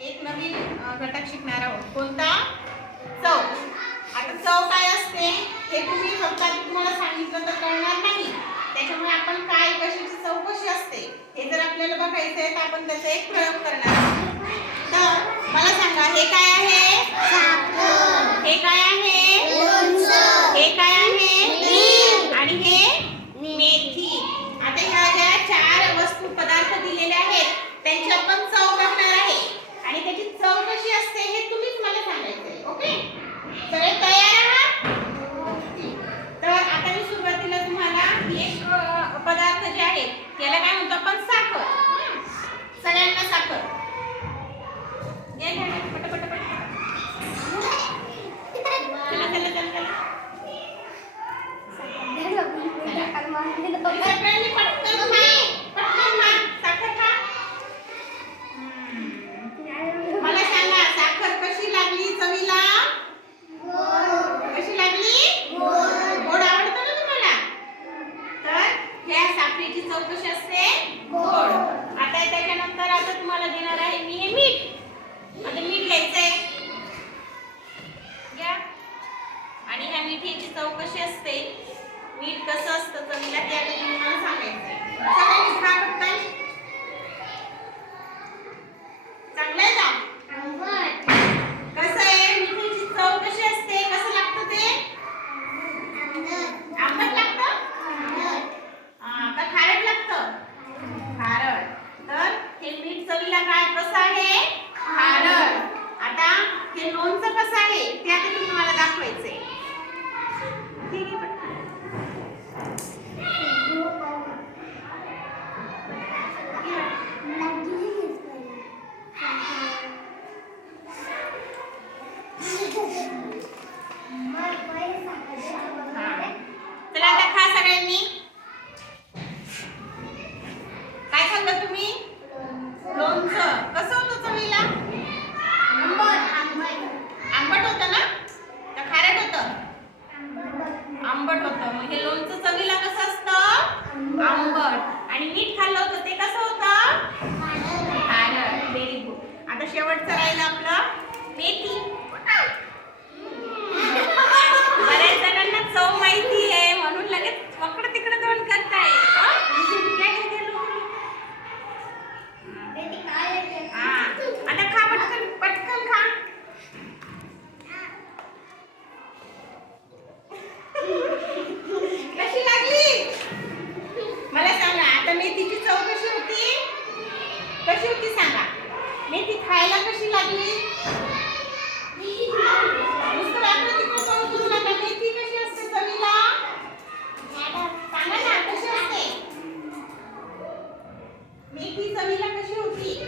एक नवीन घटक शिकणार आहोत. कोणता? चव. आता चव काय असते? हे तुम्ही फक्त तुम्हाला सांगितलं तर कळणार नाही. त्याच्यामुळे आपण काय कशाची चव कशी असते हे जर आपल्याला बघायचं आहे तर आपण त्याचा एक प्रयोग करणार आहोत. तर मला सांगा हे काय आहे? हे काय आहे हे काय आहे आणि हे मेथी आता ह्या ज्या चार वस्तू पदार्थ दिलेले आहेत त्यांची आपण चव बघणार आहे आणि त्याची चव कशी असते हे तुम्हीच मला सांगायचंय ओके सगळे तयार आहात तर आता मी सुरुवातीला तुम्हाला एक अ, पदार्थ जे आहे त्याला काय म्हणतो आपण साखर हं? सगळ्यांना साखर घ्या, घ्या, घ्या. पट, पट, पट. चला, चला, चला, चला. सगळ्यांनी पटकन खा. पटकन खा. साखर खा. हम्म. मला सांगा साखर कशी लागली चवीला कशी लागली गोड आवडतं ना तुम्हाला तर ह्या साखरेची चव कशी असते गोड आता त्याच्यानंतर आता तुम्हाला देणार आहे मी हे मीठ आता मीठ घ्यायचंय घ्या आणि ह्या मिठीची चव कशी असते. मीठ कसं असतं चवीला ते आता तुम्ही मला सांगायचंय. सगळ्यांनी खा पटकन चांगलं आहे का? कसं आहे? मिठीची चव कशी असते? कसं लागतं ते? आंबट लागतं? हा, का खारट लागतं? खारट. तर हे मीठ चवीला काय? कसं आहे? खारट. आता हे लोणचं कसं आहे? ते आता तुम्ही दाखवायचंय. ठीक आहे पटकन. हा. चला आता खा सगळ्यांनी. काय खाल्लं तुम्ही? लोणचं. कसं होतं चवीला? आंबट होतं ना? तर खारट होतं? आंबट होतं. मग हे लोणचं चवीला कसं असतं? आंबट. आणि मीठ खाल्लं होतं. ते कसं होतं? खारट. व्हेरी गुड आता शेवटचं राहिलं आपलं मेथी बऱ्याच जणांना चव माहिती आहे म्हणून लगेच पकड तिकडे तोंड करताय हं? घ्या, घ्या, घ्या, लवकर. हा. आता खा पटकन पटकन खा कशी लागली मला सांगा आता मेथीची चव कशी होती कशी होती सांगा मेथी खायला कशी लागली. मेथी कशी असते चवीला? सांगा ना कशी असते? मेथी चवीला कशी होती?